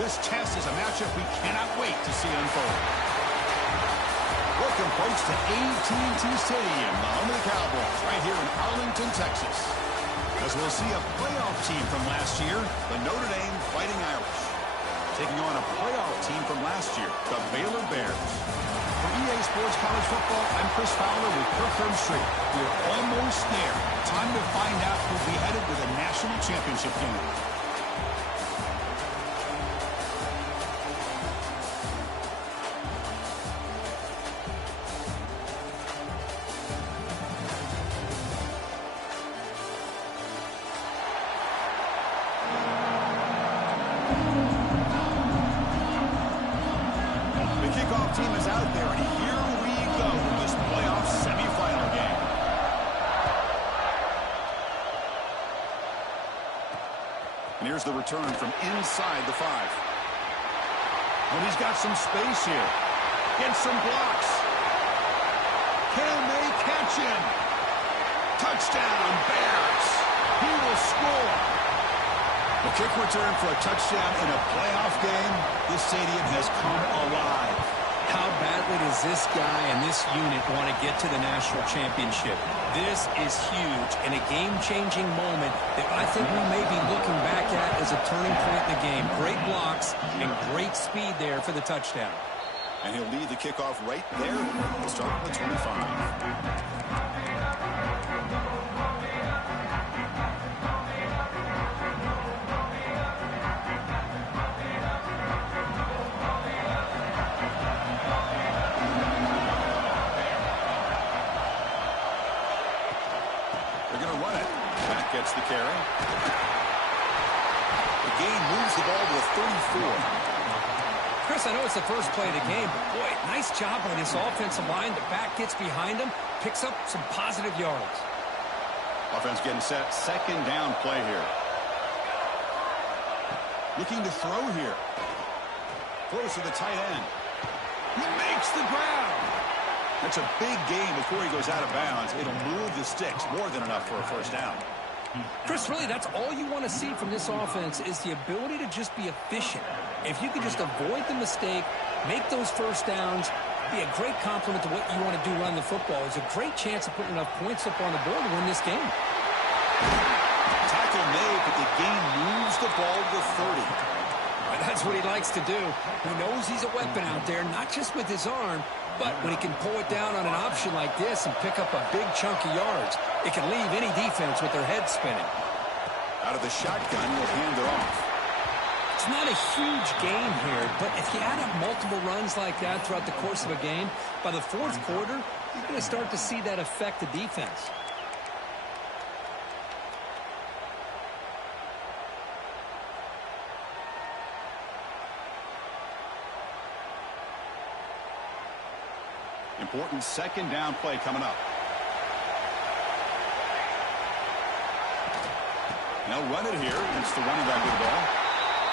This test is a matchup we cannot wait to see unfold. Welcome, folks, to AT&T Stadium, the home of the Cowboys, right here in Arlington, Texas. As we'll see a playoff team from last year, the Notre Dame Fighting Irish, taking on a playoff team from last year, the Baylor Bears. For EA Sports College Football, I'm Chris Fowler with Kirk Herbstreit. We're almost there. Time to find out who'll be headed to the national championship game. Team is out there, and here we go in this playoff semifinal game. And here's the return from inside the 5. And he's got some space here. Gets some blocks. Can they catch him? Touchdown, Bears. He will score. The kick return for a touchdown in a playoff game. This stadium has come alive. How badly does this guy and this unit want to get to the national championship? This is huge and a game-changing moment that I think we may be looking back at as a turning point in the game. Great blocks and great speed there for the touchdown. And he'll lead the kickoff right there. We'll start with the 25. Gets the carry. The gain moves the ball to the 34. Chris, I know it's the first play of the game, but boy, nice job by this offensive line. The back gets behind him, picks up some positive yards. Offense getting set. Second down play here. Looking to throw here. Throws to the tight end. He makes the grab. That's a big gain before he goes out of bounds. It'll move the sticks. More than enough for a first down. Chris, really, that's all you want to see from this offense is the ability to just be efficient. If you can just avoid the mistake, make those first downs, be a great compliment to what you want to do run the football. It's a great chance of putting enough points up on the board to win this game. Tackle made, but the gain moves the ball to the 30. That's what he likes to do. He knows he's a weapon out there, not just with his arm, but when he can pull it down on an option like this and pick up a big chunk of yards, it can leave any defense with their head spinning. Out of the shotgun, he'll hand it off. It's not a huge gain here, but if you add up multiple runs like that throughout the course of a game, by the fourth quarter, you're going to start to see that affect the defense. Important second down play coming up. They'll run it here against the running back with the ball.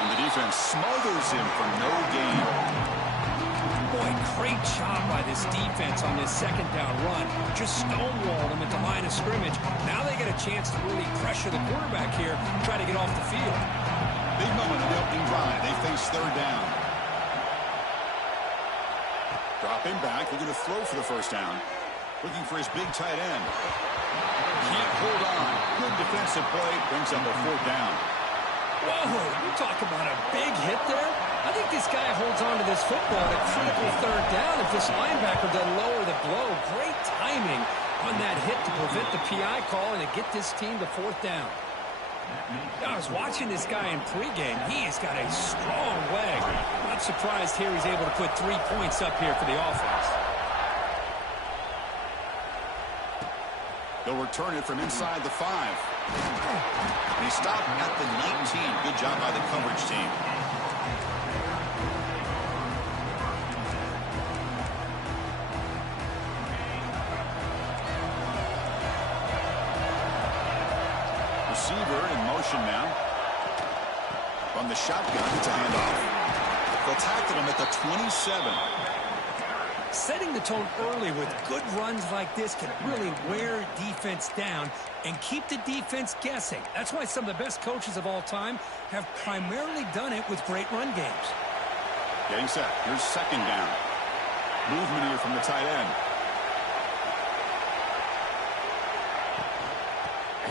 And the defense smothers him for no gain. Boy, great job by this defense on this second down run. Just stonewalled him at the line of scrimmage. Now they get a chance to really pressure the quarterback here, try to get off the field. Big moment in the opening drive. They face third down. Drop him back. Looking to throw for the first down. Looking for his big tight end. Can't hold on. Good defensive play. Brings up a fourth down. Whoa, you talk about a big hit there. I think this guy holds on to this football at a critical third down if this linebacker doesn't lower the blow. Great timing on that hit to prevent the PI call and to get this team to fourth down. I was watching this guy in pregame. He has got a strong leg. Not surprised here he's able to put 3 points up here for the offense. They'll return it from inside the 5. And he stopped at the 19. Good job by the coverage team. Receiver in motion now. From the shotgun, it's a handoff. They'll tackle him at the 27. Setting the tone early with good runs like this can really wear defense down and keep the defense guessing. That's why some of the best coaches of all time have primarily done it with great run games. Getting set. Here's second down. Movement here from the tight end.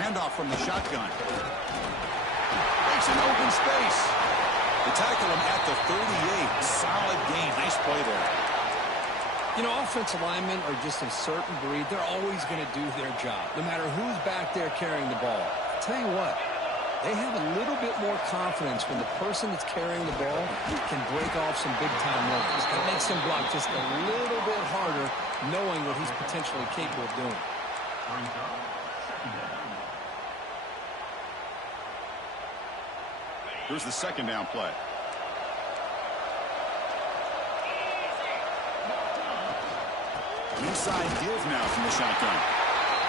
Handoff from the shotgun. Makes an open space. They tackle him at the 38. Solid gain. Nice play there. You know, offensive linemen are just a certain breed. They're always going to do their job, no matter who's back there carrying the ball. I'll tell you what, they have a little bit more confidence when the person that's carrying the ball can break off some big-time runs. It makes him block just a little bit harder, knowing what he's potentially capable of doing. Here's the second down play. Inside give now from the shotgun.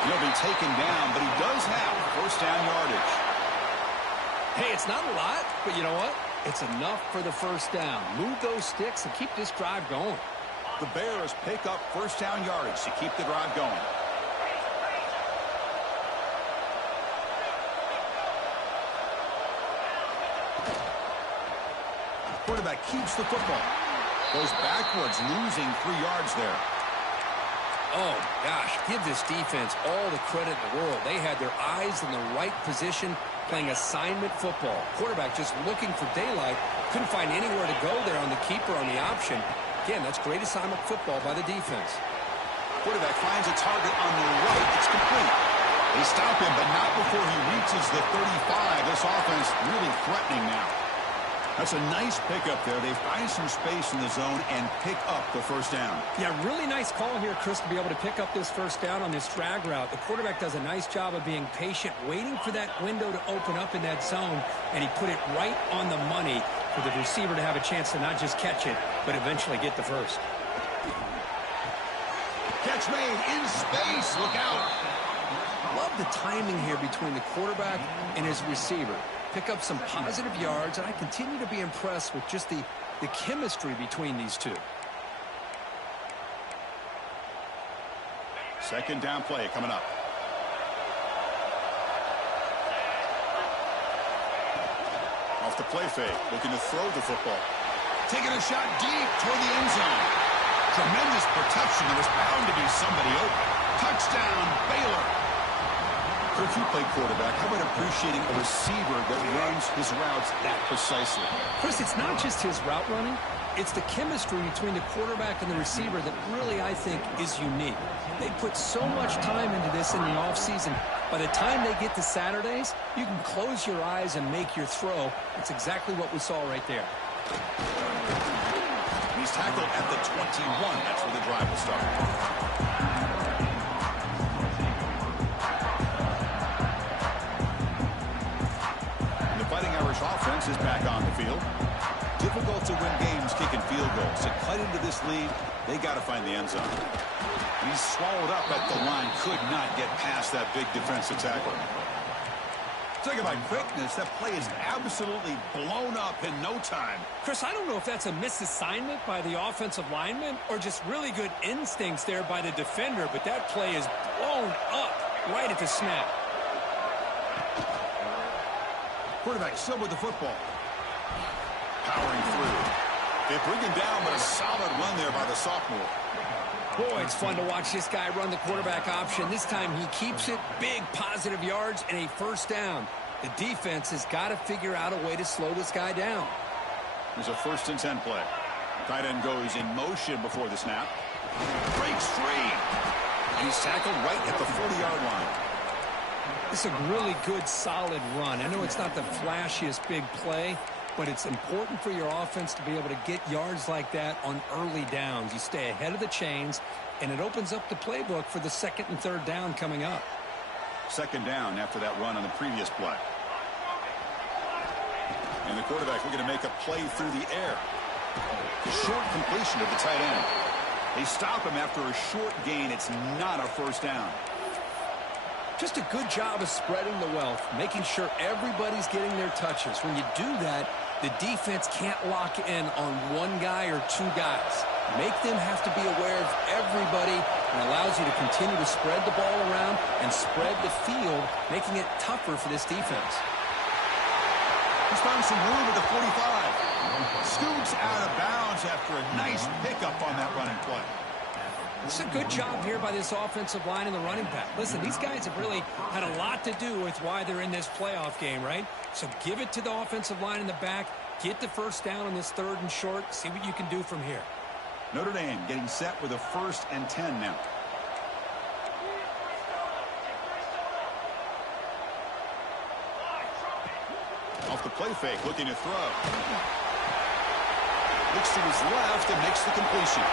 He'll be taken down, but he does have first down yardage. Hey, it's not a lot, but you know what? It's enough for the first down. Move those sticks and keep this drive going. The Bears pick up first down yardage to keep the drive going. Quarterback keeps the football. Goes backwards, losing 3 yards there. Oh, gosh, give this defense all the credit in the world. They had their eyes in the right position, playing assignment football. Quarterback just looking for daylight. Couldn't find anywhere to go there on the keeper on the option. Again, that's great assignment football by the defense. Quarterback finds a target on the right. It's complete. They stop him, but not before he reaches the 35. This offense really threatening now. That's a nice pickup there. They find some space in the zone and pick up the first down. Yeah, really nice call here, Chris, to be able to pick up this first down on this drag route. The quarterback does a nice job of being patient, waiting for that window to open up in that zone, and he put it right on the money for the receiver to have a chance to not just catch it, but eventually get the first. Catch made in space. Look out. Love the timing here between the quarterback and his receiver. Pick up some positive yards, and I continue to be impressed with just the chemistry between these two. Second down play coming up. Off the play fake, looking to throw the football. Taking a shot deep toward the end zone. Tremendous protection. There was bound to be somebody open. Touchdown, Baylor. If you play quarterback, how about appreciating a receiver that runs his routes that precisely? Chris, it's not just his route running. It's the chemistry between the quarterback and the receiver that really, I think, is unique. They put so much time into this in the offseason. By the time they get to Saturdays, you can close your eyes and make your throw. It's exactly what we saw right there. He's tackled at the 21. That's where the drive will start. Offense is back on the field. Difficult to win games kicking field goals. To cut into this lead, they got to find the end zone. He's swallowed up at the line. Could not get past that big defensive tackle. Talking about quickness, that play is absolutely blown up in no time. Chris, I don't know if that's a misassignment by the offensive lineman or just really good instincts there by the defender, but that play is blown up right at the snap. Quarterback still with the football. Powering through. They bring him down, but a solid run there by the sophomore. Boy, it's fun to watch this guy run the quarterback option. This time he keeps it. Big positive yards and a first down. The defense has got to figure out a way to slow this guy down. There's a 1st and 10 play. Tight end goes in motion before the snap. Breaks free. He's tackled right at the 40-yard line. It's a really good, solid run. I know it's not the flashiest big play, but it's important for your offense to be able to get yards like that on early downs. You stay ahead of the chains, and it opens up the playbook for the 2nd and 3rd down coming up. 2nd down after that run on the previous play. And the quarterback looking to make a play through the air. Short completion to the tight end. They stop him after a short gain. It's not a first down. Just a good job of spreading the wealth, making sure everybody's getting their touches. When you do that, The defense can't lock in on one guy or two guys. Make them have to be aware of everybody, and allows you to continue to spread the ball around and spread the field, making it tougher for this defense. He's found some room at the 45. Scoots out of bounds after a nice pickup on that running play. It's a good job here by this offensive line and the running back. Listen, these guys have really had a lot to do with why they're in this playoff game, right? So give it to the offensive line in the back. Get the first down on this 3rd and short. See what you can do from here. Notre Dame getting set with a 1st and 10 now. Off the play fake, looking to throw. Looks to his left and makes the completion.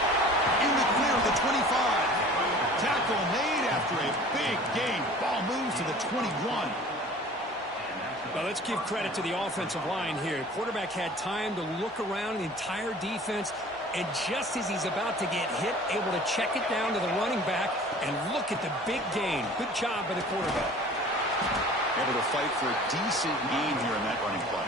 In the clear of the 25. Tackle made after a big gain. Ball moves to the 21. Well, let's give credit to the offensive line here. The quarterback had time to look around the entire defense, and just as he's about to get hit, able to check it down to the running back, and look at the big gain. Good job by the quarterback. Able to fight for a decent gain here in that running play.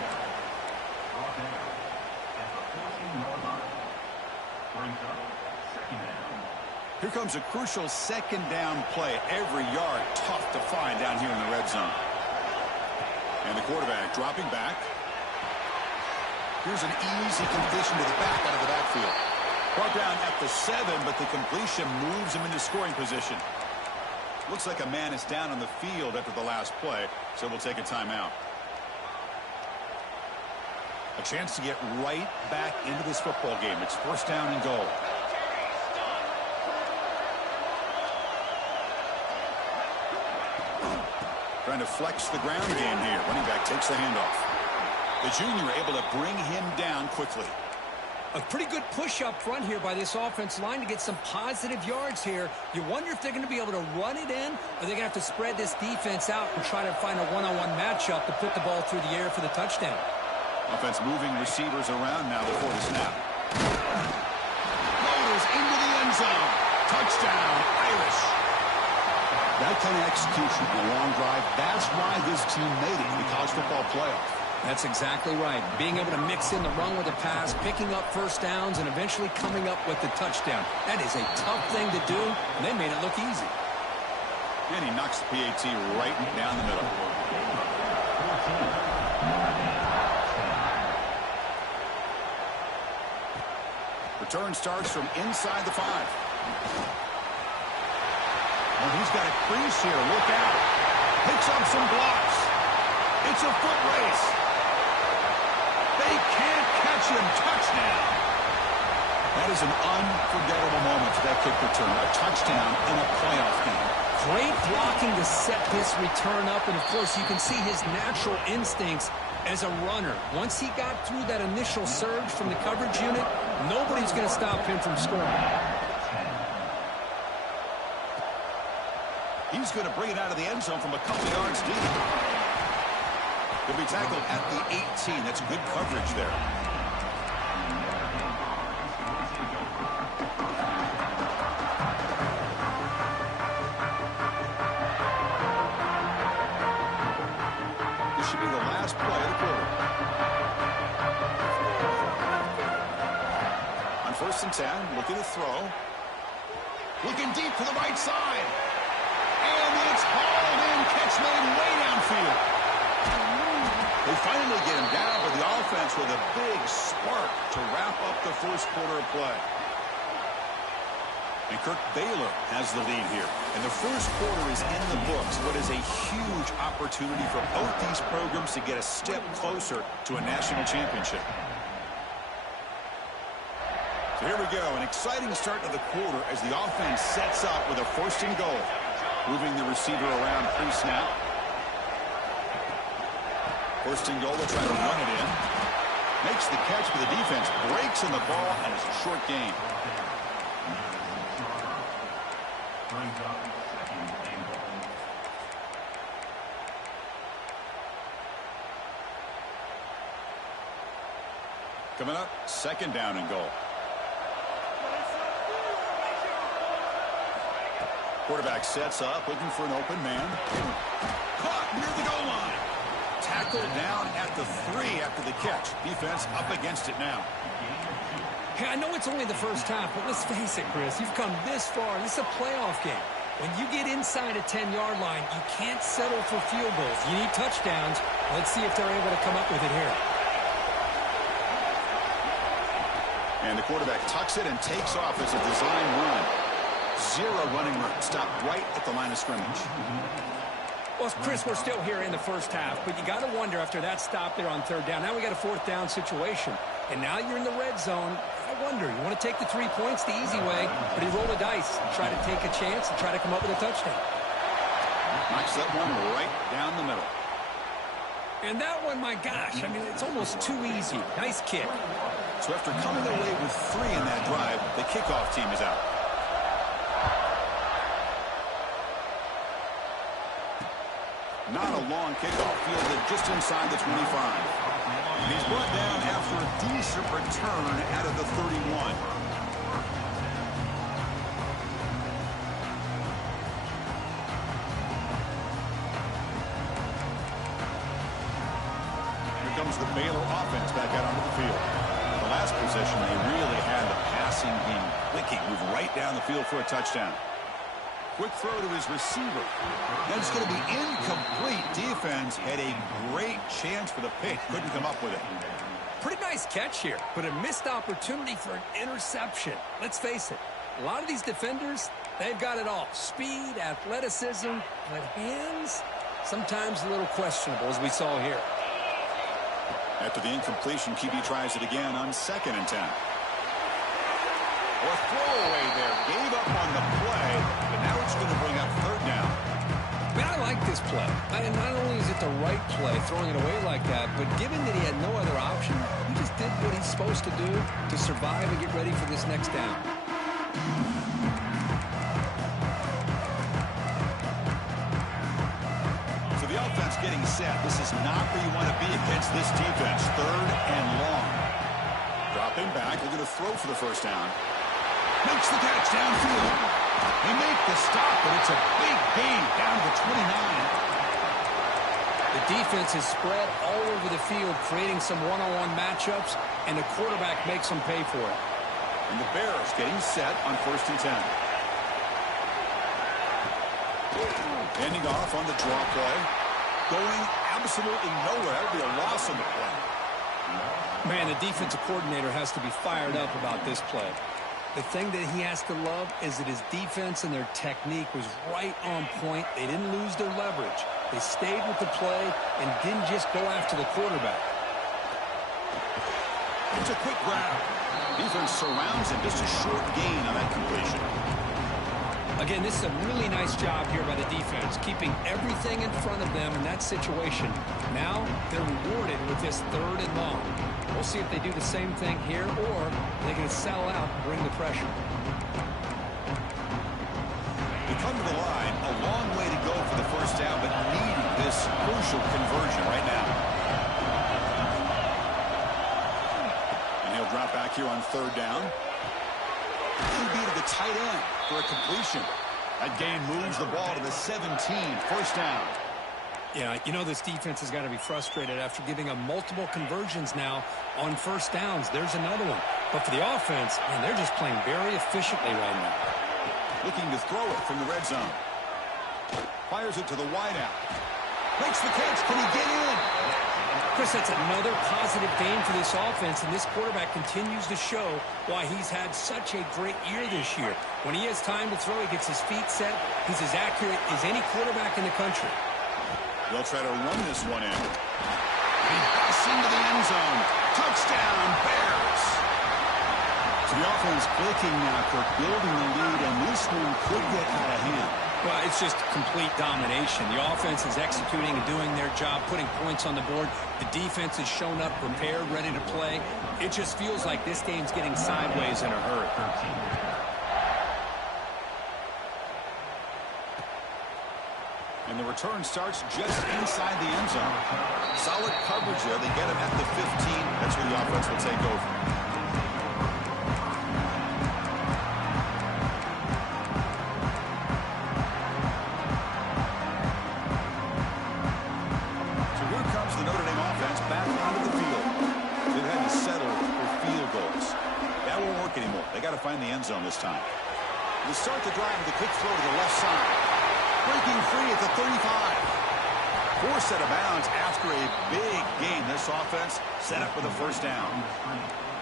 Here comes a crucial 2nd down play. Every yard tough to find down here in the red zone. And the quarterback dropping back. Here's an easy completion to the back out of the backfield. Brought down at the 7, but the completion moves him into scoring position. Looks like a man is down on the field after the last play, so we'll take a timeout. A chance to get right back into this football game. It's 1st down and goal. Trying to flex the ground game here. Running back takes the handoff. The junior able to bring him down quickly. A pretty good push up front here by this offensive line to get some positive yards here. You wonder if they're going to be able to run it in, or they're going to have to spread this defense out and try to find a one-on-one matchup to put the ball through the air for the touchdown. Offense moving receivers around now before the snap. Rolls into the end zone. Touchdown, Irish. That kind of execution on a long drive, that's why this team made it in the college football playoff. That's exactly right. Being able to mix in the run with the pass, picking up 1st downs, and eventually coming up with the touchdown. That is a tough thing to do, and they made it look easy. And he knocks the PAT right down the middle. Return starts from inside the 5. Oh, he's got a crease here. Look out. Picks up some blocks. It's a foot race. They can't catch him. Touchdown. That is an unforgettable moment for that kick return. A touchdown in a playoff game. Great blocking to set this return up, and of course you can see his natural instincts as a runner. Once he got through that initial surge from the coverage unit, nobody's going to stop him from scoring. He's going to bring it out of the end zone from a couple yards deep. He'll be tackled at the 18. That's good coverage there. This should be the last play of the quarter. On 1st and 10, looking to throw. Looking deep to the right side. And it's hauled in. Catch made way downfield. They finally get him down, but the offense with a big spark to wrap up the 1st quarter of play. And Baylor has the lead here. And the 1st quarter is in the books. What is a huge opportunity for both these programs to get a step closer to a national championship. So here we go. An exciting start to the quarter as the offense sets up with a 1st and goal. Moving the receiver around pre-snap. 1st and goal, they'll try to run it in. Makes the catch, but the defense breaks in the ball, and it's a short gain. Coming up, 2nd down and goal. Quarterback sets up, looking for an open man. Caught near the goal line. tackled down at the 3 after the catch. Defense up against it now. Hey, I know it's only the first half, but let's face it, Chris. You've come this far. This is a playoff game. When you get inside a 10-yard line, you can't settle for field goals. You need touchdowns. Let's see if they're able to come up with it here. And the quarterback tucks it and takes off as a design run. 0 running room. Stopped right at the line of scrimmage. Well, Chris, we're still here in the first half, but you got to wonder after that stop there on 3rd down. Now we got a 4th down situation, and now you're in the red zone. I wonder, you want to take the 3 points the easy way, but you roll the dice and try to take a chance and try to come up with a touchdown. Knocks that one right down the middle. And that one, my gosh, I mean, it's almost too easy. Nice kick. So after coming away with 3 in that drive, the kickoff team is out. Not a long kickoff, fielded just inside the 25. And he's brought down after a decent return out of the 31. Here comes the Baylor offense back out onto the field. The last possession, they really had the passing game clicking, move right down the field for a touchdown. Quick throw to his receiver. That's going to be incomplete. Defense had a great chance for the pick. Couldn't come up with it. Pretty nice catch here, but a missed opportunity for an interception. Let's face it, a lot of these defenders, they've got it all. Speed, athleticism, but hands, sometimes a little questionable, as we saw here. After the incompletion, QB tries it again on 2nd and 10. Or throwaway there. Gave up on the play, but now it's going to bring up 3rd down. Man, I like this play. And not only is it the right play, throwing it away like that, but given that he had no other option, he just did what he's supposed to do to survive and get ready for this next down. So the offense getting set. This is not where you want to be against this defense. 3rd and long. Dropping back. They're going to throw for the 1st down. Makes the catch downfield. They make the stop, but it's a big gain down to 29. The defense is spread all over the field, creating some one-on-one matchups, and the quarterback makes them pay for it. And the Bears getting set on 1st and 10. Ending off on the draw play. Going absolutely nowhere. That would be a loss on the play. Man, the defensive coordinator has to be fired up about this play. The thing that he has to love is that his defense and their technique was right on point. They didn't lose their leverage. They stayed with the play and didn't just go after the quarterback. It's a quick grab. Defense surrounds him. Just a short gain on that completion. Again, this is a really nice job here by the defense, keeping everything in front of them in that situation. Now they're rewarded with this 3rd and long. We'll see if they do the same thing here, or they can sell out and bring the pressure. They come to the line, a long way to go for the 1st down, but needing this crucial conversion right now. And he'll drop back here on 3rd down. QB to the tight end for a completion. That gain moves the ball to the 17, 1st down. Yeah, you know this defense has got to be frustrated after giving them multiple conversions now on 1st downs. There's another one. But for the offense, man, they're just playing very efficiently right now. Looking to throw it from the red zone. Fires it to the wideout. Makes the catch. Can he get in? Chris, that's another positive game for this offense, and this quarterback continues to show why he's had such a great year this year. When he has time to throw, he gets his feet set. He's as accurate as any quarterback in the country. They'll try to run this one in. He busts into the end zone. Touchdown, Bears. So the offense clicking now for building the lead, and this one could get out of hand. Well, it's just complete domination. The offense is executing and doing their job, putting points on the board. The defense has shown up, prepared, ready to play. It just feels like this game's getting sideways in a hurry. And the return starts just inside the end zone. Solid coverage there. They get him at the 15. That's where the offense will take over. So here comes the to find the end zone this time. They start the drive with a quick throw to the left side. Breaking free at the 35. Forced out of bounds after a big gain. This offense set up with a first down.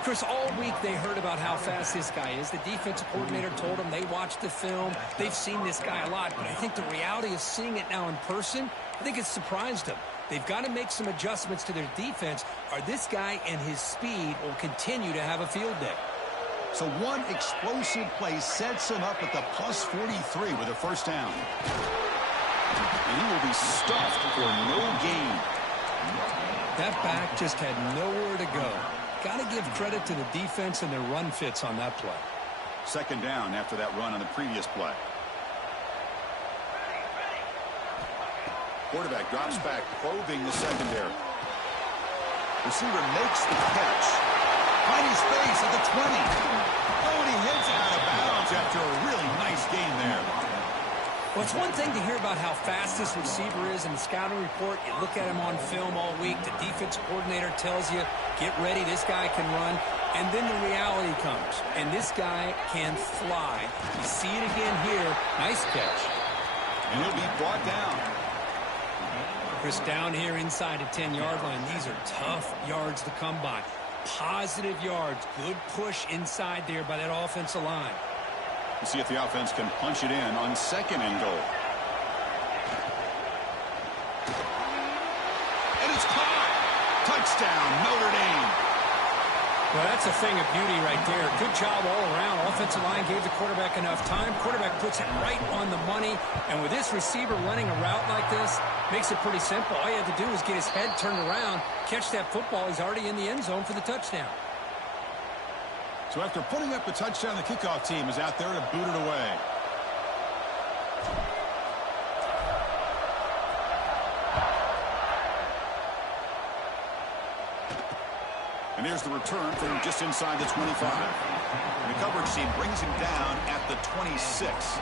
Chris, all week they heard about how fast this guy is. The defensive coordinator told them they watched the film. They've seen this guy a lot, but I think the reality of seeing it now in person, I think it's surprised them. They've got to make some adjustments to their defense, or this guy and his speed will continue to have a field day. So one explosive play sets him up at the plus 43 with a first down. And he will be stuffed for no gain. That back just had nowhere to go. Got to give credit to the defense and their run fits on that play. Second down after that run on the previous play. Quarterback drops back, probing the secondary. Receiver makes the catch. Finding space at the 20. Oh, and he hits out of bounds after a really nice gain there. Well, it's one thing to hear about how fast this receiver is in the scouting report. You look at him on film all week. The defensive coordinator tells you, get ready, this guy can run. And then the reality comes, and this guy can fly. You see it again here. Nice catch. And he'll be brought down. Chris, down here inside the 10-yard line, these are tough yards to come by. Positive yards. Good push inside there by that offensive line. We'll see if the offense can punch it in on second and goal. And it's caught. Touchdown, Notre Dame. Well, that's a thing of beauty right there. Good job all around. Offensive line gave the quarterback enough time. Quarterback puts it right on the money. And with this receiver running a route like this, makes it pretty simple. All you have to do is get his head turned around, catch that football. He's already in the end zone for the touchdown. So after putting up the touchdown, the kickoff team is out there to boot it away. And here's the return from just inside the 25. And the coverage team brings him down at the 26.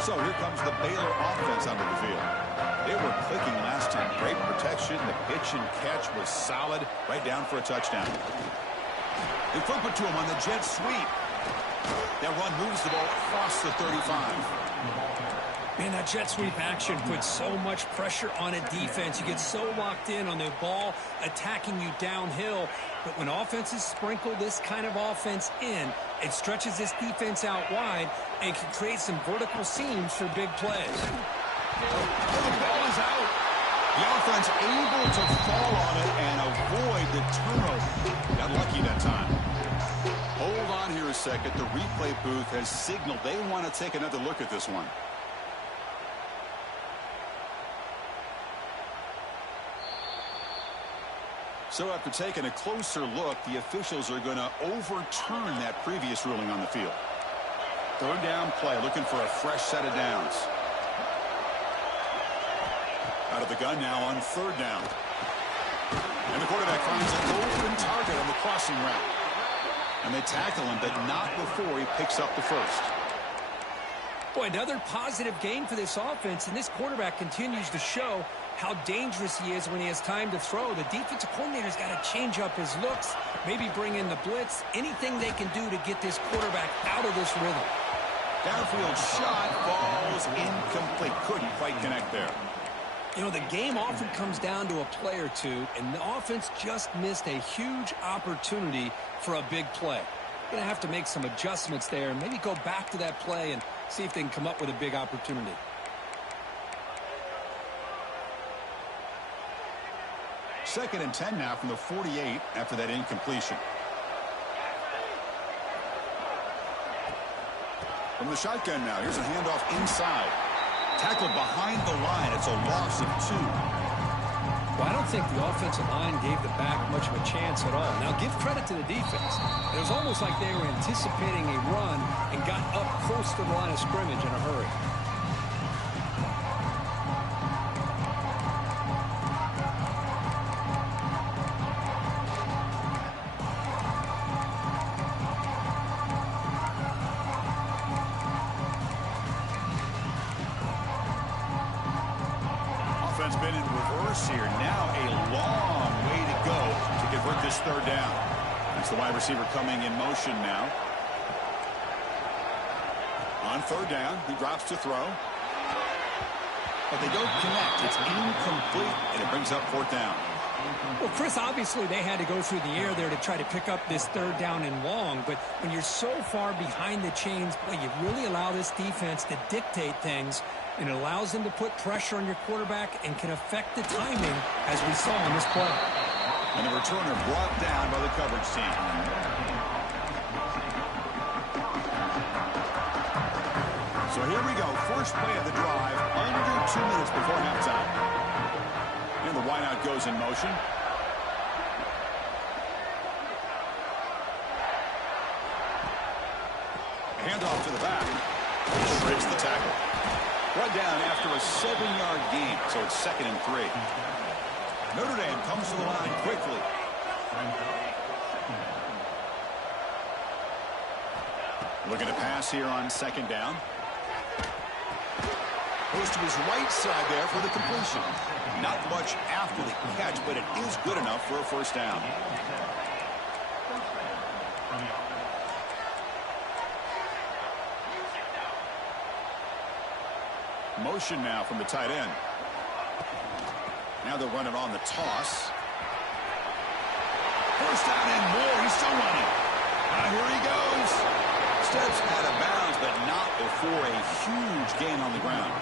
So here comes the Baylor offense onto the field. They were clicking last time. Great protection. The pitch and catch was solid. Right down for a touchdown. They flip it to him on the jet sweep. That run moves the ball across the 35. Man, that jet sweep action puts so much pressure on a defense. You get so locked in on the ball attacking you downhill. But when offenses sprinkle this kind of offense in, it stretches this defense out wide and can create some vertical seams for big plays. Oh, the ball is out. The offense able to fall on it and avoid the turnover. Got lucky that time. Hold on here a second. The replay booth has signaled they want to take another look at this one. So after taking a closer look, the officials are going to overturn that previous ruling on the field. Third down play, looking for a fresh set of downs. Out of the gun now on third down. And the quarterback finds an open target on the crossing route. And they tackle him, but not before he picks up the first. Boy, another positive game for this offense, and this quarterback continues to show how dangerous he is when he has time to throw. The defensive coordinator's got to change up his looks, maybe bring in the blitz, anything they can do to get this quarterback out of this rhythm. Downfield shot falls incomplete. Couldn't quite connect there. You know, the game often comes down to a play or two, and the offense just missed a huge opportunity for a big play. Going to have to make some adjustments there and maybe go back to that play and see if they can come up with a big opportunity. Second and 10 now from the 48 after that incompletion. From the shotgun now, here's a handoff inside. Tackled behind the line. It's a loss of 2. Well, I don't think the offensive line gave the back much of a chance at all. Now, give credit to the defense. It was almost like they were anticipating a run and got up close to the line of scrimmage in a hurry. Offense been in reverse here. Now a long way to go to convert this third down. It's the wide receiver coming in motion now. On third down, he drops to throw. But they don't connect. It's incomplete, and it brings up fourth down. Well, Chris, obviously they had to go through the air there to try to pick up this third down and long. But when you're so far behind the chains, boy, you really allow this defense to dictate things. And it allows them to put pressure on your quarterback and can affect the timing, as we saw in this play. And the returner brought down by the coverage team. So here we go. First play of the drive, under 2 minutes before halftime. And the wideout goes in motion. Handoff to the back. Shreds the tackle. Brought down after a 7-yard gain, so it's 2nd and 3. Notre Dame comes to the line quickly. Looking to pass here on 2nd down. Goes to his right side there for the completion. Not much after the catch, but it is good enough for a first down. Motion now from the tight end. Now they'll run it on the toss. First down and more. He's still running. Here he goes. Steps out of bounds, but not before a huge gain on the ground.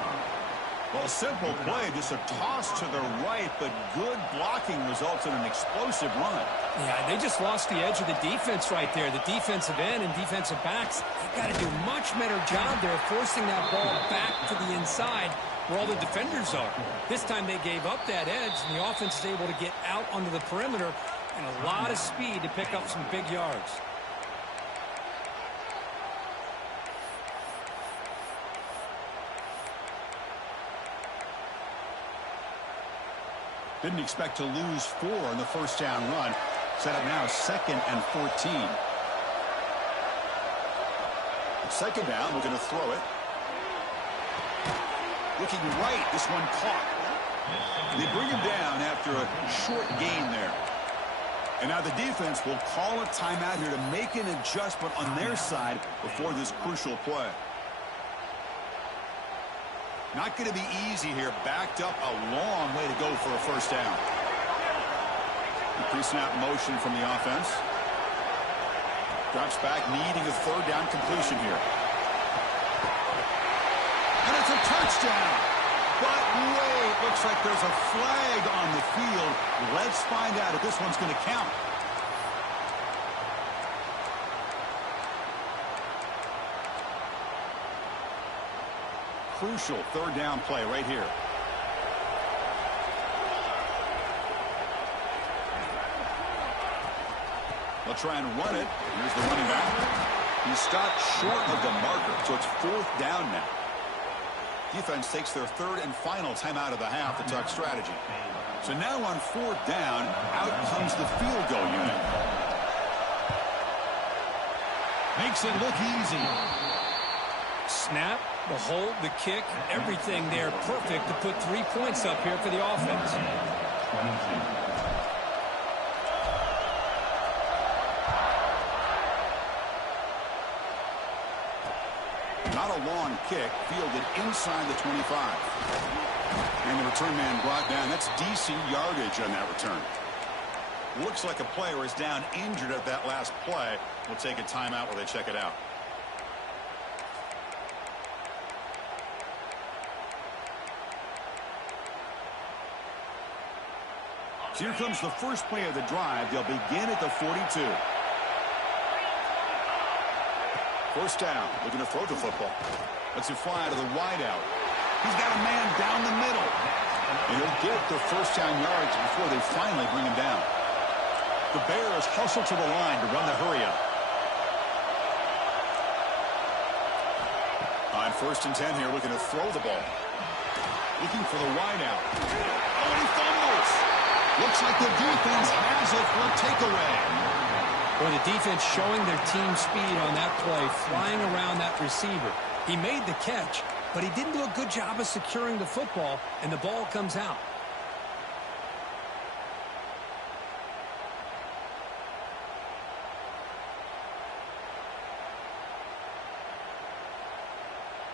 Well, simple play, just a toss to the right, but good blocking results in an explosive run. Yeah, they just lost the edge of the defense right there. The defensive end and defensive backs, they've got to do a much better job there forcing that ball back to the inside where all the defenders are. This time they gave up that edge, and the offense is able to get out onto the perimeter and a lot of speed to pick up some big yards. Didn't expect to lose 4 in the first down run. Set up now 2nd and 14. 2nd down, we're going to throw it. Looking right, this one caught. They bring him down after a short gain there. And now the defense will call a timeout here to make an adjustment on their side before this crucial play. Not going to be easy here. Backed up a long way to go for a first down. Pre-snap motion from the offense. Drops back, needing a third down completion here. And it's a touchdown. But wait, looks like there's a flag on the field. Let's find out if this one's going to count. Crucial third down play right here. They'll try and run it. Here's the running back. He stopped short of the marker, so it's 4th down now. Defense takes their 3rd and final timeout of the half to talk strategy. So now on 4th down, out comes the field goal unit. Makes it look easy. Snap, the hold, the kick, everything there perfect to put 3 points up here for the offense. Not a long kick, fielded inside the 25. And the return man brought down. That's decent yardage on that return. Looks like a player is down injured at that last play. We'll take a timeout while they check it out. So here comes the first play of the drive. They'll begin at the 42. First down, looking to throw the football. Lets it fly to the wideout. He's got a man down the middle. And he'll get the first down yards before they finally bring him down. The Bears hustle to the line to run the hurry-up. On 1st and 10 here, looking to throw the ball. Looking for the wideout. Oh, and he fumbles. Looks like the defense has it for a takeaway. Well, the defense showing their team speed on that play, flying around that receiver. He made the catch, but he didn't do a good job of securing the football, and the ball comes out.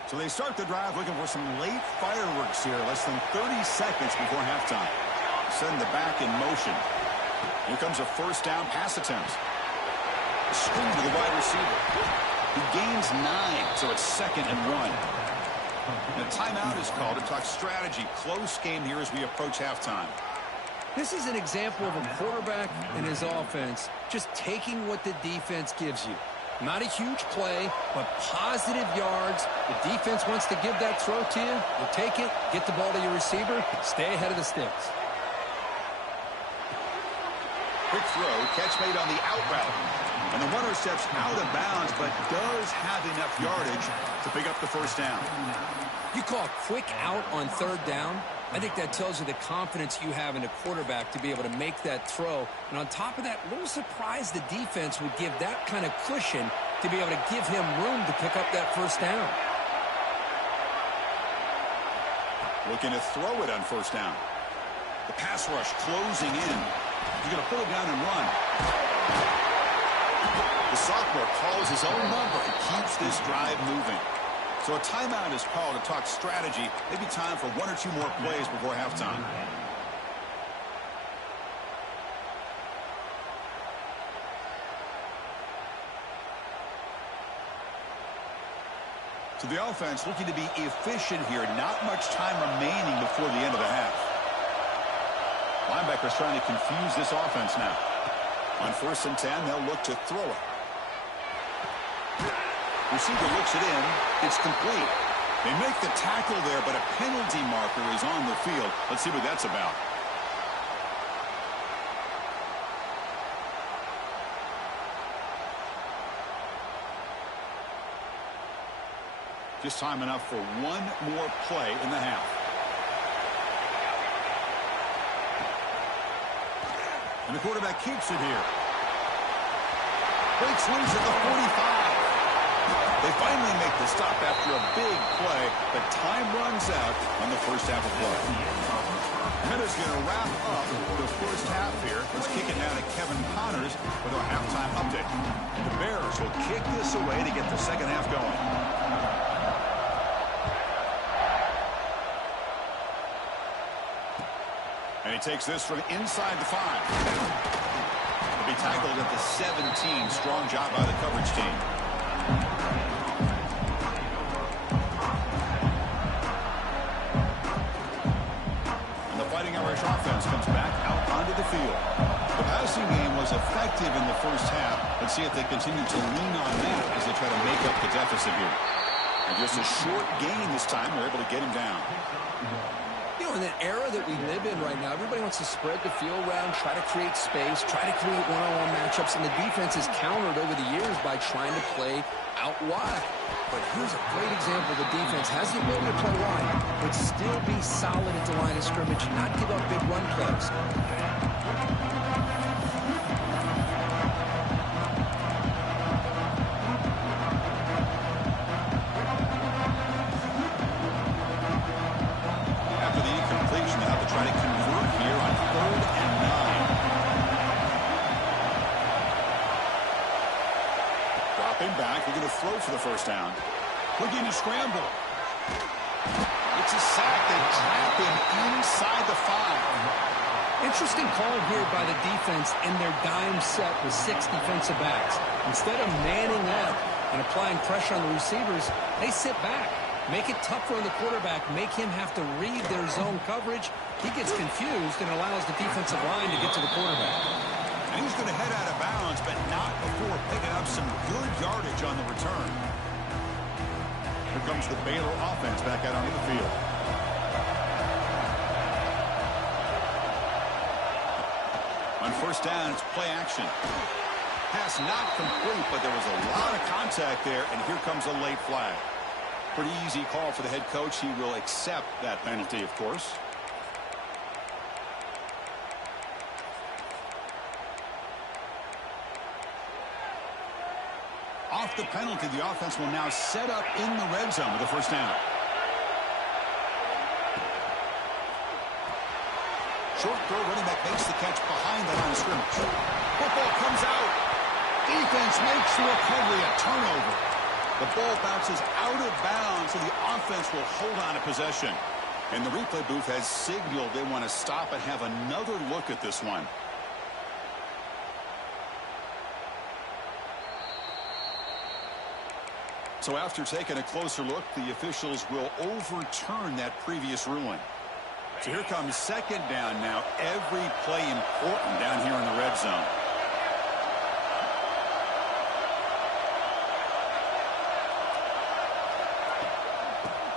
So they start the drive looking for some late fireworks here, less than 30 seconds before halftime. Send the back in motion. Here comes a first down pass attempt. Screen to the wide receiver. He gains 9, so it's 2nd and 1. And a timeout is called to talk strategy. Close game here as we approach halftime. This is an example of a quarterback and his offense just taking what the defense gives you. Not a huge play, but positive yards. The defense wants to give that throw to you. You take it, get the ball to your receiver, stay ahead of the sticks. Quick throw, catch made on the out route. And the runner steps out of bounds, but does have enough yardage to pick up the first down. You call a quick out on 3rd down. I think that tells you the confidence you have in a quarterback to be able to make that throw. And on top of that, a little surprised the defense would give that kind of cushion to be able to give him room to pick up that first down. Looking to throw it on 1st down. The pass rush closing in. He's going to pull it down and run. The sophomore calls his own number and keeps this drive moving. So a timeout is called to talk strategy. Maybe time for 1 or 2 more plays before halftime. So the offense looking to be efficient here. Not much time remaining before the end of the half. Linebackers trying to confuse this offense now. On 1st and 10, they'll look to throw it. Receiver looks it in. It's complete. They make the tackle there, but a penalty marker is on the field. Let's see what that's about. Just time enough for 1 more play in the half. And the quarterback keeps it here. Breaks loose at the 45. They finally make the stop after a big play, but time runs out on the first half of play. Minutes going to wrap up the first half here. Let's kick it now to Kevin Connors with our halftime update. The Bears will kick this away to get the second half going. And he takes this from inside the 5. He'll be tackled at the 17. Strong job by the coverage team. And the Fighting Irish offense comes back out onto the field. The passing game was effective in the first half. Let's see if they continue to lean on that as they try to make up the deficit here. And just a short gain this time. They're able to get him down. You know, in that era that we live in right now, everybody wants to spread the field around, try to create space, try to create one-on-one matchups, and the defense has countered over the years by trying to play out wide. But here's a great example. The defense has the ability to play wide, but still be solid at the line of scrimmage, not give up big run plays. Throw for the first down. Looking to scramble. It's a sack. They trap him inside the 5. Interesting call here by the defense in their dime set with 6 defensive backs. Instead of manning up and applying pressure on the receivers, they sit back. Make it tougher on the quarterback. Make him have to read their zone coverage. He gets confused and allows the defensive line to get to the quarterback. And he's going to head out of bounds, but not before picking up some good yardage on the return. Here comes the Baylor offense back out onto the field. On 1st down, it's play action. Pass not complete, but there was a lot of contact there, and here comes a late flag. Pretty easy call for the head coach. He will accept that penalty, of course. Off the penalty, the offense will now set up in the red zone with the first down. Short throw, running back makes the catch behind the line of scrimmage. Football comes out. Defense makes the recovery, a turnover. The ball bounces out of bounds, so the offense will hold on to possession. And the replay booth has signaled they want to stop and have another look at this one. So after taking a closer look, the officials will overturn that previous ruling. So here comes second down now. Every play important down here in the red zone.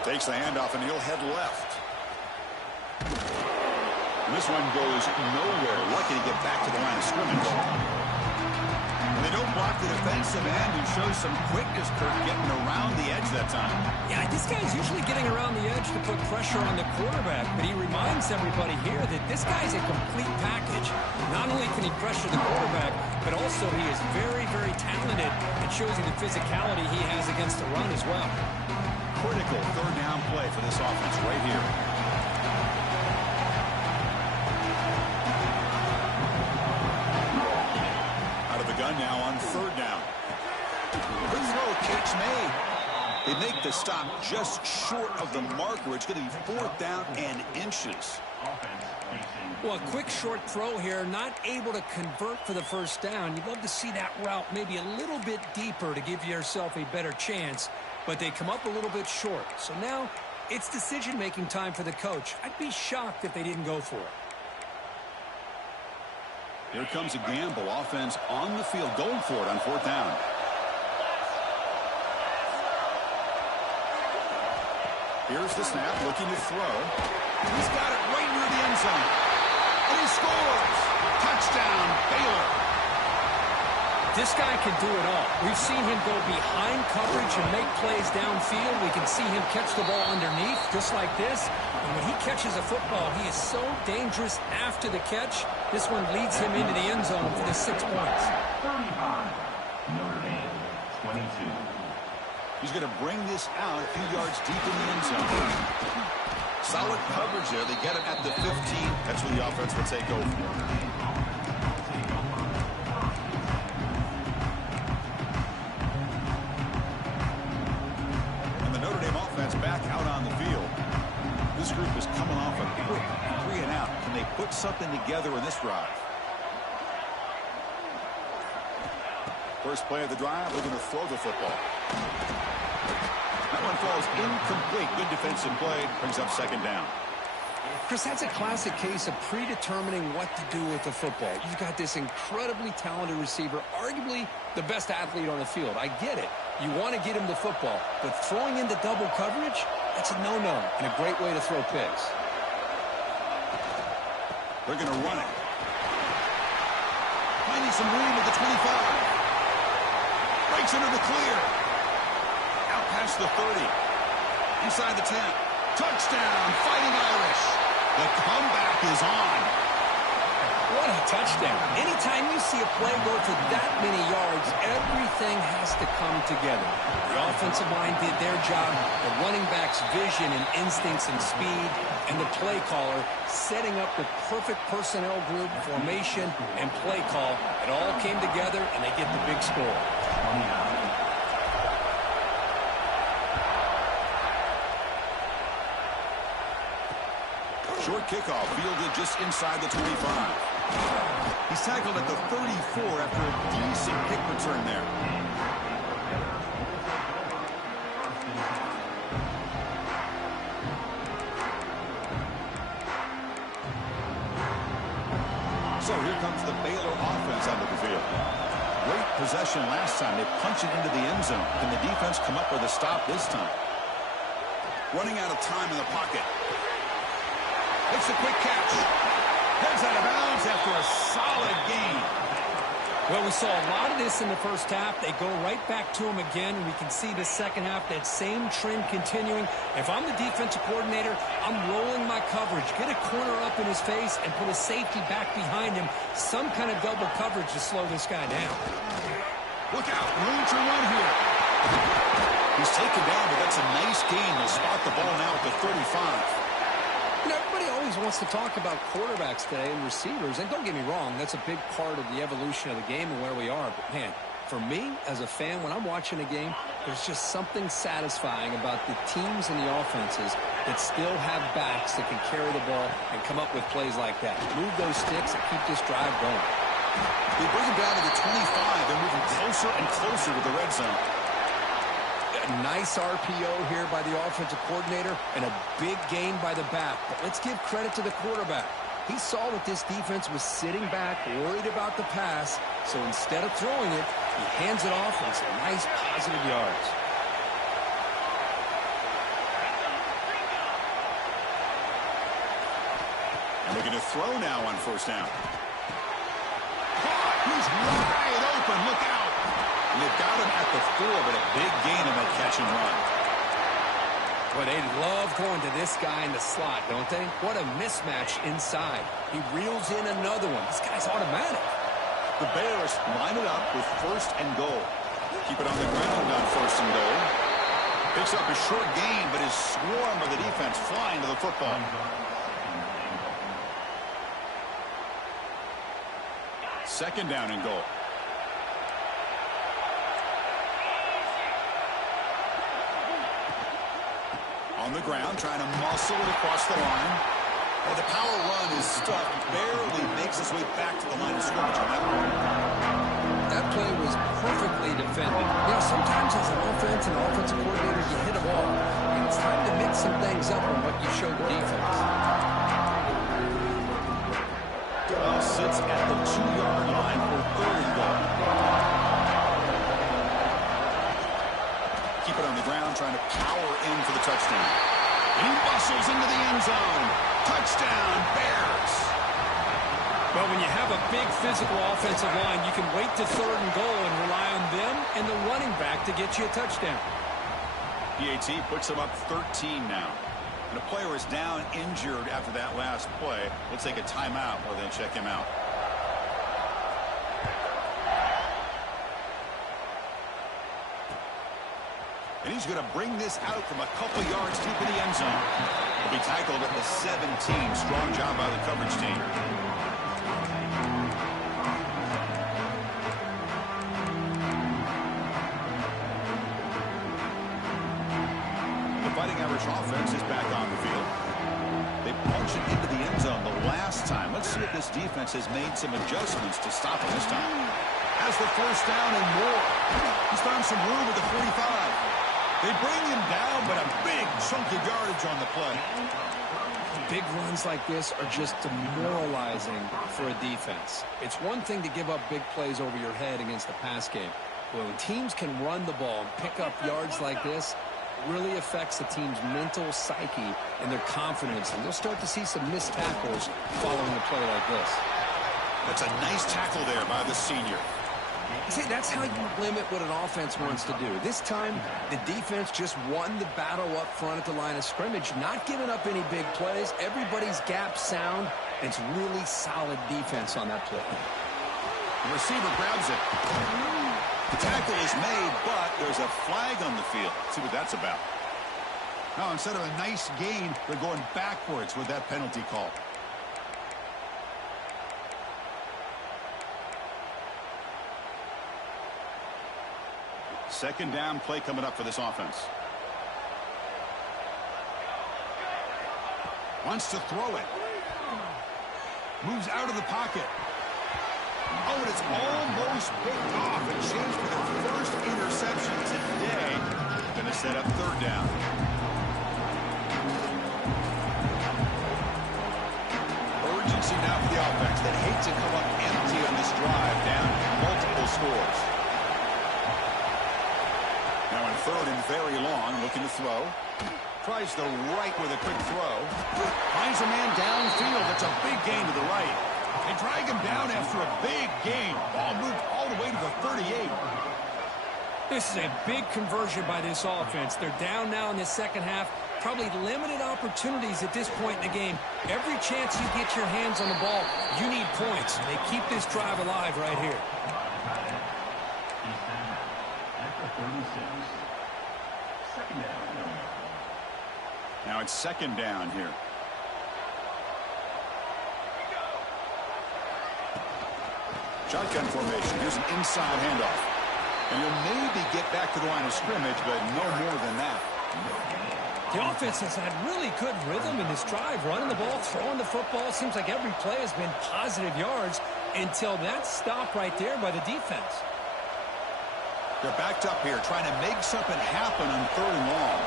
Takes the handoff and he'll head left. And this one goes nowhere. Lucky to get back to the line of scrimmage. And they don't block the defensive end, who shows some quickness, Kurt, getting around the edge that time. Yeah, this guy's usually getting around the edge to put pressure on the quarterback, but he reminds everybody here that this guy's a complete package. Not only can he pressure the quarterback, but also he is very, very talented. It shows you the physicality he has against the run as well. Critical third down play for this offense right here. Out of the gun now on third down. Good throw, catch made. They make the stop just short of the marker. It's going to be fourth down and inches. Well, a quick short throw here, not able to convert for the first down. You'd love to see that route maybe a little bit deeper to give yourself a better chance, but they come up a little bit short. So now it's decision-making time for the coach. I'd be shocked if they didn't go for it. Here comes a gamble. Offense on the field going for it on fourth down. Here's the snap, looking to throw. He's got it right near the end zone. And he scores! Touchdown, Baylor! This guy can do it all. We've seen him go behind coverage and make plays downfield. We can see him catch the ball underneath, just like this. And when he catches a football, he is so dangerous after the catch. This one leads him into the end zone for the 6 points. 35, Notre Dame, 22. He's going to bring this out a few yards deep in the end zone. Solid coverage there. They get it at the 15. That's where the offense will take over. And the Notre Dame offense back out on the field. This group is coming off a quick 3 and out. Can they put something together in this drive? First play of the drive, looking to throw the football. That one falls incomplete. Good defensive play. Brings up second down. Chris, that's a classic case of predetermining what to do with the football. You've got this incredibly talented receiver, arguably the best athlete on the field. I get it. You want to get him the football, but throwing into double coverage, that's a no-no and a great way to throw picks. They're going to run it. Finding some room at the 25. Breaks into the clear. Out past the 30. Inside the 10. Touchdown, Fighting Irish. The comeback is on. What a touchdown. Anytime you see a play go for that many yards, everything has to come together. The offensive line did their job, the running back's vision and instincts and speed, and the play caller setting up the perfect personnel group, formation, and play call. It all came together, and they get the big score. 29. Short kickoff, fielded just inside the 25. He's tackled at the 34 after a decent kick return there. So here comes the Baylor offense onto the field. Great possession last time. They punch it into the end zone. Can the defense come up with a stop this time? Running out of time in the pocket. Makes a quick catch. Heads out of bounds after a solid gain. Well, we saw a lot of this in the first half. They go right back to him again, and we can see the second half, that same trend continuing. If I'm the defensive coordinator, I'm rolling my coverage. Get a corner up in his face and put a safety back behind him. Some kind of double coverage to slow this guy down. Look out. Room to run here. He's taken down, but that's a nice gain. They'll spot the ball now at the 35. Everybody always wants to talk about quarterbacks today and receivers, and don't get me wrong, that's a big part of the evolution of the game and where we are. But, man, for me, as a fan, when I'm watching a game, there's just something satisfying about the teams and the offenses that still have backs that can carry the ball and come up with plays like that. Move those sticks and keep this drive going. They bring him down to the 25. They're moving closer and closer to the red zone. A nice RPO here by the offensive coordinator and a big gain by the back. But let's give credit to the quarterback. He saw that this defense was sitting back, worried about the pass, so instead of throwing it, he hands it off and some nice positive yards. And looking to throw now on first down. He's wide open. Look out. And they've got him at the 4, but a big gain in that catch and run. Well, they love going to this guy in the slot, don't they? What a mismatch inside. He reels in another one. This guy's automatic. The Bears line it up with first and goal. Keep it on the ground on first and goal. Picks up a short gain, but is swarmed by the defense flying to the football. Second down and goal. On the ground, trying to muscle it across the line. Oh, the power run is stuck. Barely makes his way back to the line of scrimmage on that one. That play was perfectly defended. You know, sometimes as an offense and offensive coordinator, you hit a ball, and it's time to mix some things up on what you show the defense. Ball sits at the 2-yard line for third and goal. Keep it on the ground, trying to power in for the touchdown. And he muscles into the end zone. Touchdown, Bears. Well, when you have a big physical offensive line, you can wait to third and goal and rely on them and the running back to get you a touchdown. PAT puts him up 13 now. And a player is down injured after that last play. We'll take a timeout or then check him out. And he's going to bring this out from a couple yards deep in the end zone. He'll be tackled at the 17. Strong job by the coverage team. The Fighting Irish offense is back on the field. They punched it into the end zone the last time. Let's see if this defense has made some adjustments to stop him this time. Has the first down and more. He's found some room at the 45. They bring him down, but a big chunk of yardage on the play. Big runs like this are just demoralizing for a defense. It's one thing to give up big plays over your head against the pass game. But when teams can run the ball and pick up yards like this, it really affects the team's mental psyche and their confidence. And you'll start to see some missed tackles following a play like this. That's a nice tackle there by the senior. See, that's how you limit what an offense wants to do. This time, the defense just won the battle up front at the line of scrimmage, not giving up any big plays. Everybody's gap sound. It's really solid defense on that play. The receiver grabs it. The tackle is made, but there's a flag on the field. Let's see what that's about. Now, instead of a nice gain, they're going backwards with that penalty call. Second down play coming up for this offense. Wants to throw it. Moves out of the pocket. Oh, and it's almost picked off. A chance for their first interception today. Going to set up third down. Urgency now for the offense that hates to come up empty on this drive, down multiple scores. Now in third and very long, looking to throw. Tries the right with a quick throw. Finds a man downfield. That's a big gain to the right. They drag him down after a big gain. Ball moved all the way to the 38. This is a big conversion by this offense. They're down now in the second half. Probably limited opportunities at this point in the game. Every chance you get your hands on the ball, you need points. They keep this drive alive right here. Now it's second down here. Shotgun formation. Here's an inside handoff. And he'll maybe get back to the line of scrimmage, but no more than that. The offense has had really good rhythm in this drive. Running the ball, throwing the football. Seems like every play has been positive yards until that stop right there by the defense. They're backed up here, trying to make something happen on 3rd and long.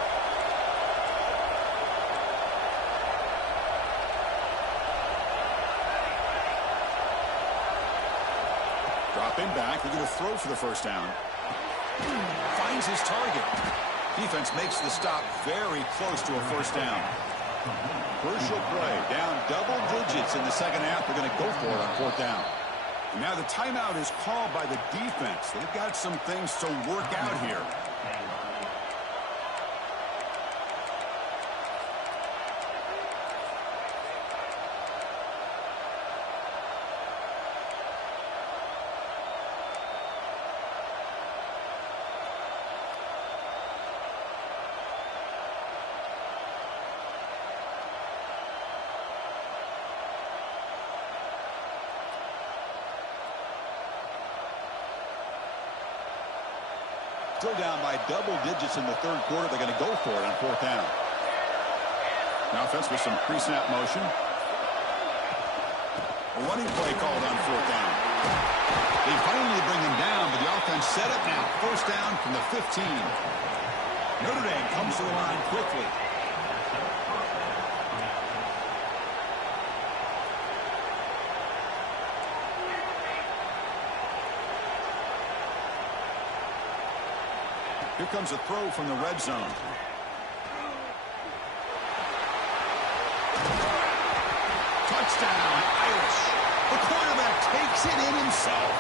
Dropping back, they're going to throw for the first down. Finds his target. Defense makes the stop very close to a first down. Crucial play, down double digits in the second half. They're going to go for it on 4th down. And now the timeout is called by the defense. They've got some things to work out here. Still down by double digits in the 3rd quarter. They're going to go for it on 4th down. Now offense with some pre-snap motion. A running play called on 4th down. They finally bring him down, but the offense set up now. 1st down from the 15. Notre Dame comes to the line quickly. Here comes a throw from the red zone. Touchdown, Irish. The quarterback takes it in himself.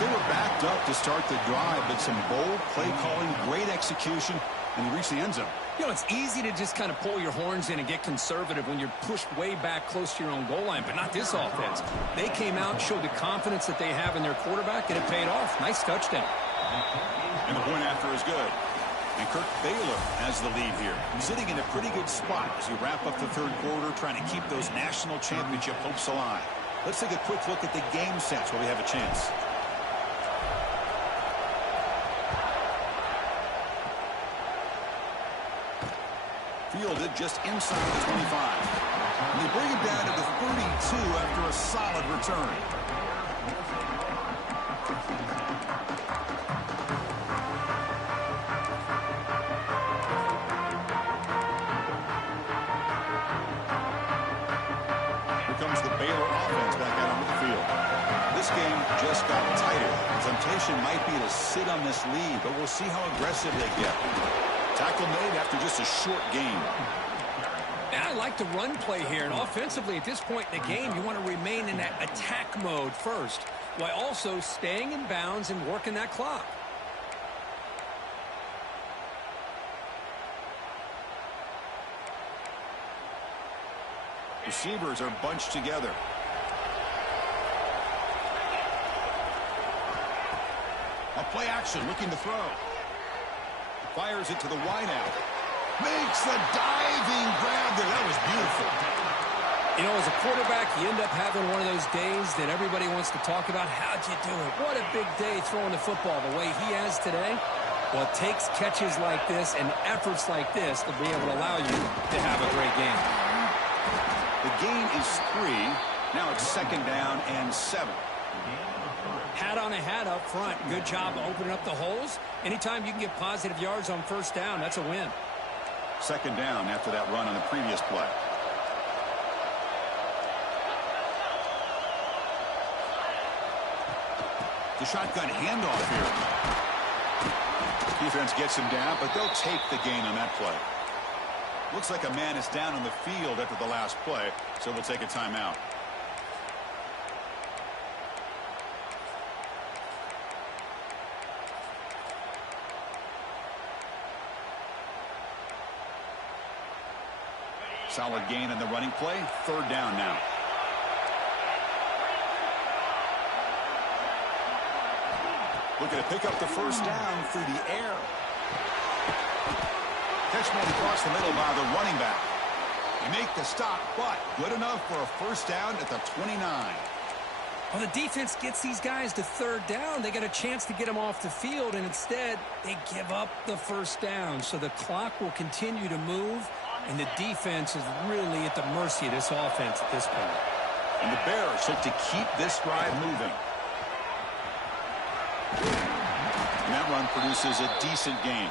They were backed up to start the drive, but some bold play calling, great execution, and they reach the end zone. You know, it's easy to just kind of pull your horns in and get conservative when you're pushed way back close to your own goal line, but not this offense. They came out, showed the confidence that they have in their quarterback, and it paid off. Nice touchdown. And the point after is good. And Baylor has the lead here. He's sitting in a pretty good spot as we wrap up the 3rd quarter, trying to keep those national championship hopes alive. Let's take a quick look at the game sets where we have a chance. Fielded just inside the 25. And they bring it down to the 32 after a solid return. Comes the Baylor offense back out onto the field. This game just got tighter. The temptation might be to sit on this lead, but we'll see how aggressive they get. Tackle made after just a short game. And I like the run play here, and offensively at this point in the game, you want to remain in that attack mode first, while also staying in bounds and working that clock. Receivers are bunched together. A play action, looking to throw. Fires it to the wideout. Makes the diving grab there. That was beautiful. You know, as a quarterback, you end up having one of those days that everybody wants to talk about. How'd you do it? What a big day throwing the football the way he has today. Well, it takes catches like this and efforts like this to be able to allow you to have a great game. The gain is 3. Now it's 2nd down and 7. Hat on a hat up front. Good job opening up the holes. Anytime you can get positive yards on 1st down, that's a win. 2nd down after that run on the previous play. The shotgun handoff here. Defense gets him down, but they'll take the gain on that play. Looks like a man is down on the field after the last play, so we'll take a timeout. Solid gain on the running play. 3rd down now. Looking to pick up the 1st down through the air. Catch made across the middle by the running back. They make the stop, but good enough for a 1st down at the 29. Well, the defense gets these guys to third down. They got a chance to get them off the field, and instead they give up the first down. So the clock will continue to move, and the defense is really at the mercy of this offense at this point. And the Bears look to keep this drive moving. And that run produces a decent gain.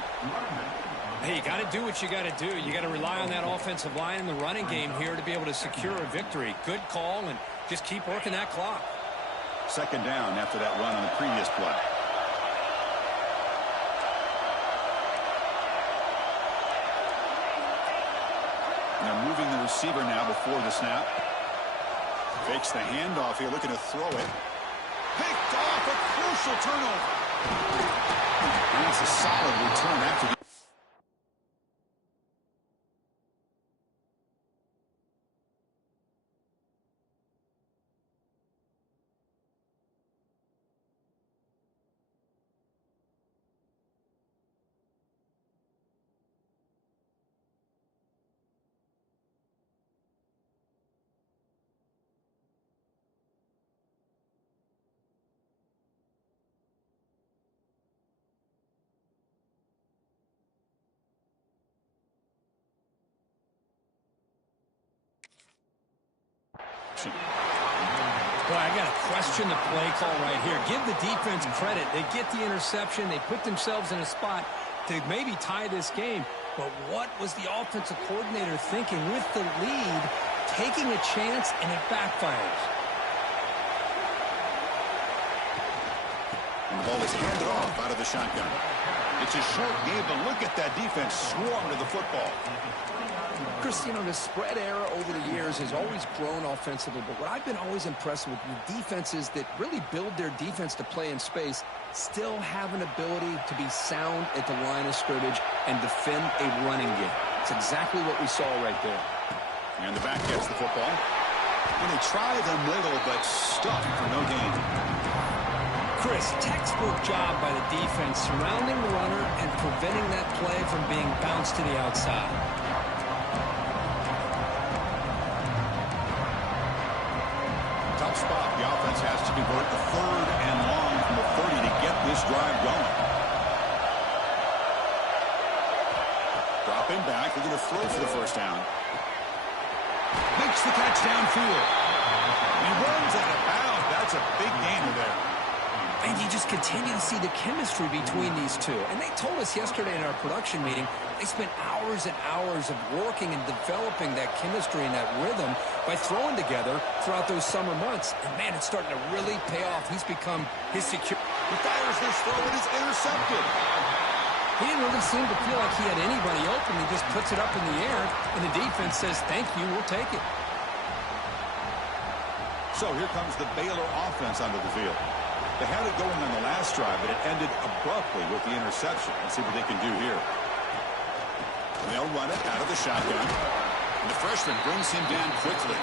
Hey, you got to do what you got to do. You got to rely on that offensive line in the running game here to be able to secure a victory. Good call, and just keep working that clock. Second down after that run on the previous play. And they're moving the receiver now before the snap. Fakes the handoff here, looking to throw it. Picked off, a crucial turnover. And it's a solid return after the... Boy, I got to question the play call right here. Give the defense credit. They get the interception. They put themselves in a spot to maybe tie this game. But what was the offensive coordinator thinking with the lead, taking a chance, and it backfires? And the ball is handed off out of the shotgun. It's a short game, but look at that defense swarm to the football. Chris, you know, the spread era over the years has always grown offensively, but what I've been always impressed with defenses that really build their defense to play in space still have an ability to be sound at the line of scrimmage and defend a running game. It's exactly what we saw right there. And the back gets the football. And they try the middle, but stuck for no gain. Chris, textbook job by the defense surrounding the runner and preventing that play from being bounced to the outside. Tough spot. The offense has to convert the third and long from the 30 to get this drive going. Dropping back. They're going to throw for the first down. Makes the catch downfield. He runs out of bounds. That's a big gainer there. And you just continue to see the chemistry between these two. And they told us yesterday in our production meeting, they spent hours and hours of working and developing that chemistry and that rhythm by throwing together throughout those summer months. And, man, it's starting to really pay off. He's become his secure. He fires this throw. It is intercepted. He didn't really seem to feel like he had anybody open. He just puts it up in the air, and the defense says, thank you, we'll take it. So here comes the Baylor offense onto the field. They had it going on the last drive, but it ended abruptly with the interception. Let's see what they can do here. And they'll run it out of the shotgun. And the freshman brings him down quickly.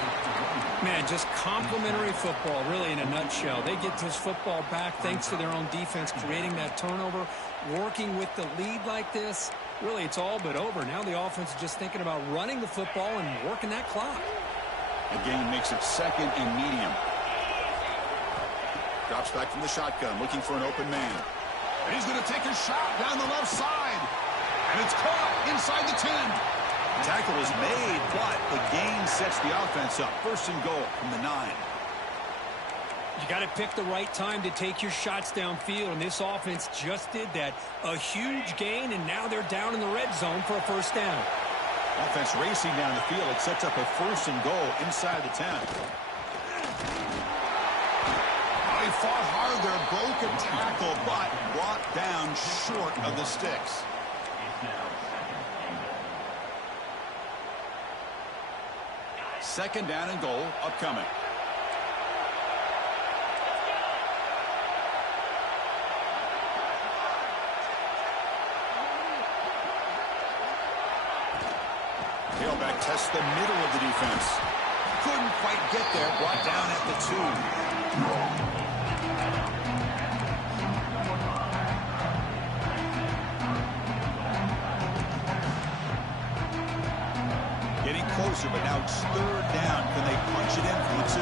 Man, just complimentary football, really, in a nutshell. They get this football back thanks to their own defense, creating that turnover, working with the lead like this. Really, it's all but over. Now the offense is just thinking about running the football and working that clock. Again, makes it second and medium. Drops back from the shotgun, looking for an open man. And he's going to take a shot down the left side. And it's caught inside the 10. Tackle is made, but the gain sets the offense up. First and goal from the 9. You got to pick the right time to take your shots downfield, and this offense just did that. A huge gain, and now they're down in the red zone for a first down. Offense racing down the field. It sets up a first and goal inside the 10. He fought hard there, broke a tackle, but brought down short of the sticks. Second down and goal upcoming. Tailback tests the middle of the defense. Couldn't quite get there, brought down at the 2. Getting closer, but now it's third down. Can they punch it in for the 2?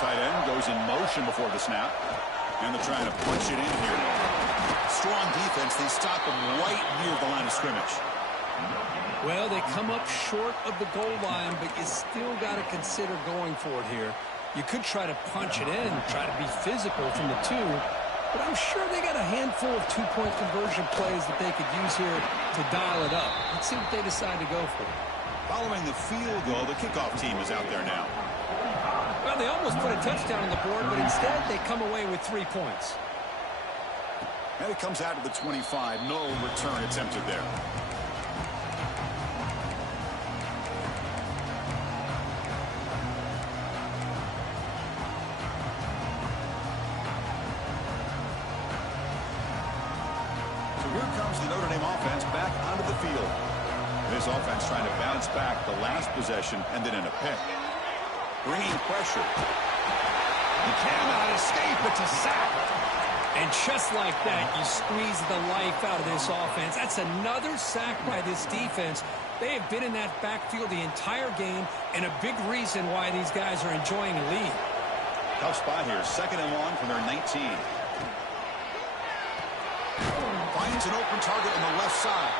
tight end goes in motion before the snap. And they're trying to punch it in here. Strong defense. They stop them right near the line of scrimmage. Well, they come up short of the goal line, but you still got to consider going for it here. You could try to punch it in, try to be physical from the 2, but I'm sure they got a handful of two-point conversion plays that they could use here to dial it up. Let's see what they decide to go for. Following the field goal, the kickoff team is out there now. Well, they almost put a touchdown on the board, but instead they come away with 3 points. And it comes out to the 25. No return attempted there. So here comes the Notre Dame offense back onto the field. This offense trying to bounce back the last possession and then in a pick. Bringing pressure. He cannot escape. It's a sack. And just like that, you squeeze the life out of this offense. That's another sack by this defense. They have been in that backfield the entire game, and a big reason why these guys are enjoying the lead. Tough spot here. 2nd and long from their 19. Finds an open target on the left side.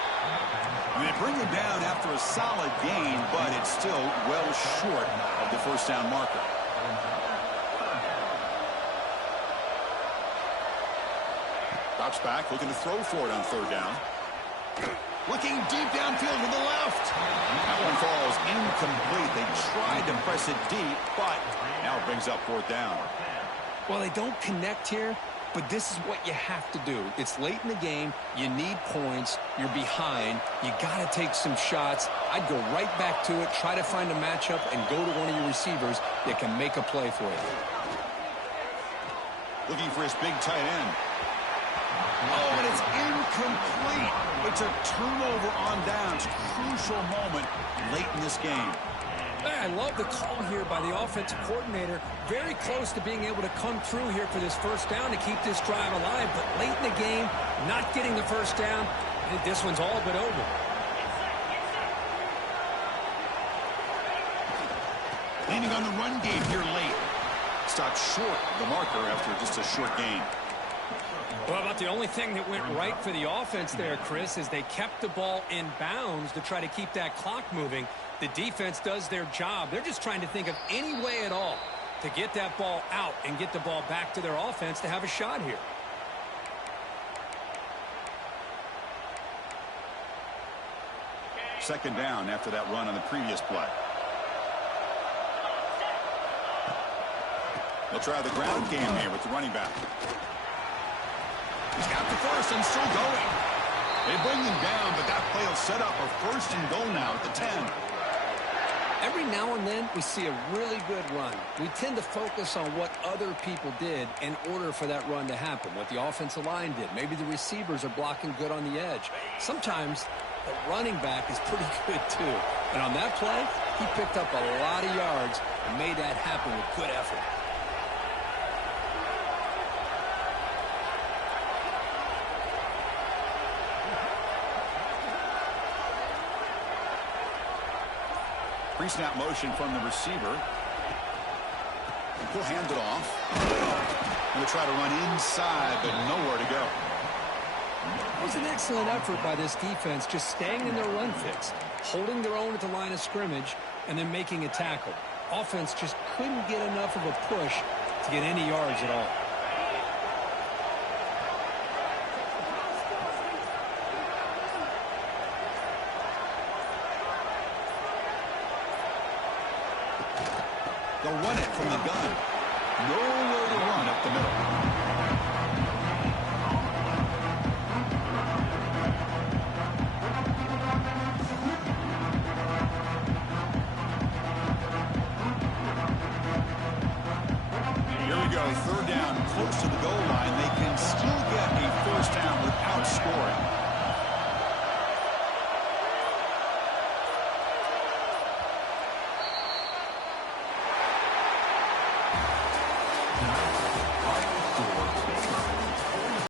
And they bring him down after a solid gain, but it's still well short of the first down marker. Drops back, looking to throw for it on 3rd down. Looking deep downfield to the left. That one falls incomplete. They tried to press it deep, but now it brings up 4th down. Well, they don't connect here, but this is what you have to do. It's late in the game. You need points. You're behind. You got to take some shots. I'd go right back to it, try to find a matchup, and go to one of your receivers that can make a play for you. Looking for his big tight end. Oh, and it's incomplete. It's a turnover on downs. Crucial moment late in this game. I love the call here by the offensive coordinator. Very close to being able to come through here for this first down to keep this drive alive. But late in the game, not getting the first down, this one's all but over. Leaning on the run game here late. Stopped short of the marker after just a short gain. Well, about the only thing that went right for the offense there, Chris, is they kept the ball in bounds to try to keep that clock moving. The defense does their job. They're just trying to think of any way at all to get that ball out and get the ball back to their offense to have a shot here. Second down after that run on the previous play. They'll try the ground game here with the running back. He's got the first and still going. They bring him down, but that play will set up a 1st and goal now at the 10. Every now and then, we see a really good run. We tend to focus on what other people did in order for that run to happen, what the offensive line did. Maybe the receivers are blocking good on the edge. Sometimes the running back is pretty good, too. And on that play, he picked up a lot of yards and made that happen with good effort. Pre-snap motion from the receiver. He'll hand it off. And they'll try to run inside, but nowhere to go. It was an excellent effort by this defense, just staying in their run fix, holding their own at the line of scrimmage, and then making a tackle. Offense just couldn't get enough of a push to get any yards at all. They'll run it from the gun. Nowhere to run up the middle. Here we go. 3rd down, close to the goal line. They can still get a first down without scoring.